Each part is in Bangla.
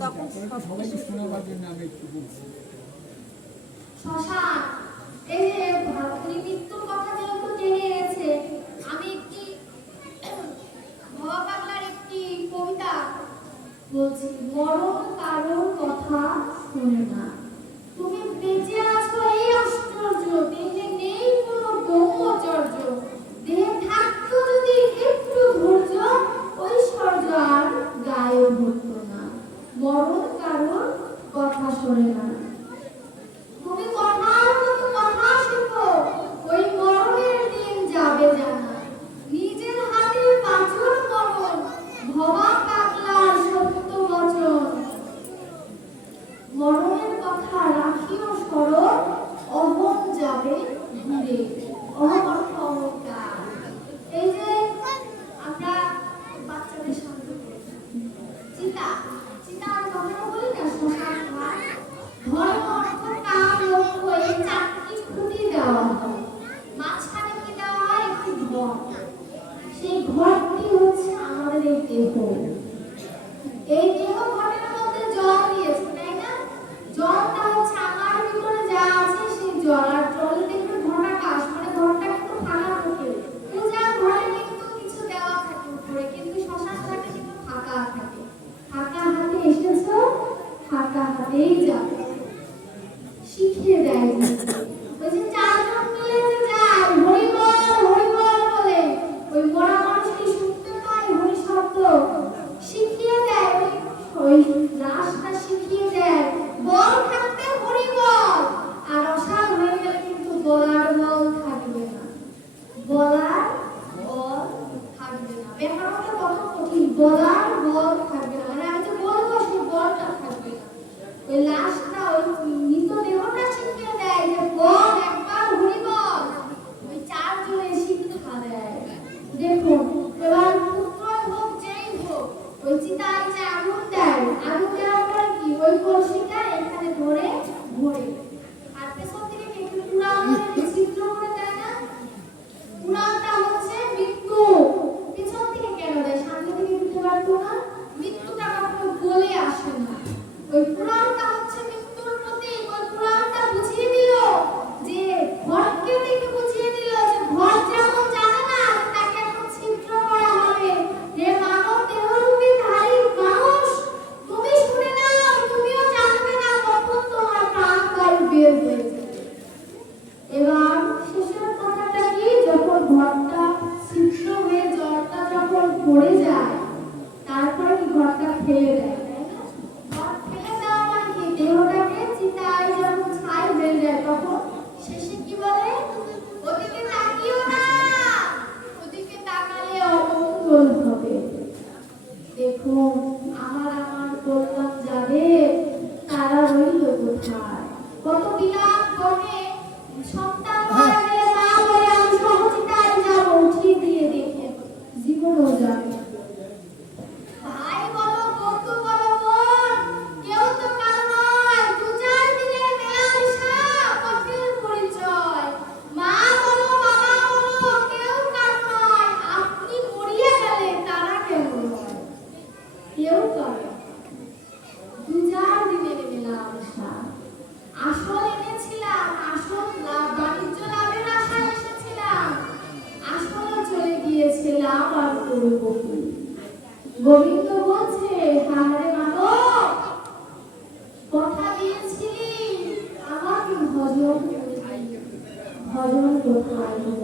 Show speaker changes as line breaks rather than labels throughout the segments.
তখন শ্মশান
জেনে গেছে আমি একটি
ভবা একটি কবিতা বলছি মরণ কারোর কথা শুনে না। 送这个 সেই ঘরটি হচ্ছে আমাদের এই দেহ এই দেহ 多怕一。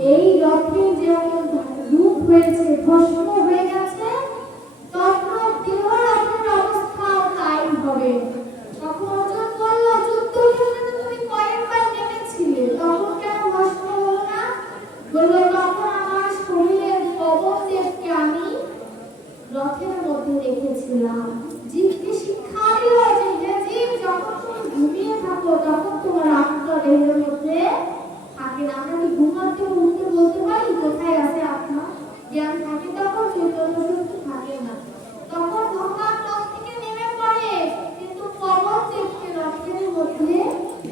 এই রথে যে রূপ হয়েছে, ভস্ম হয়ে গেছে, তখন দেহ রথের অবস্থা তাই হবে। তখন অর্জুন বলল, যুদ্ধ ক্ষেত্রে তুমি কয়েকবার নেমেছিলে, তখন কেন ভস্ম হলো না? বলল, তখন আমার শরীরের পবন দেবকে আমি রথের মধ্যে দেখেছিলাম।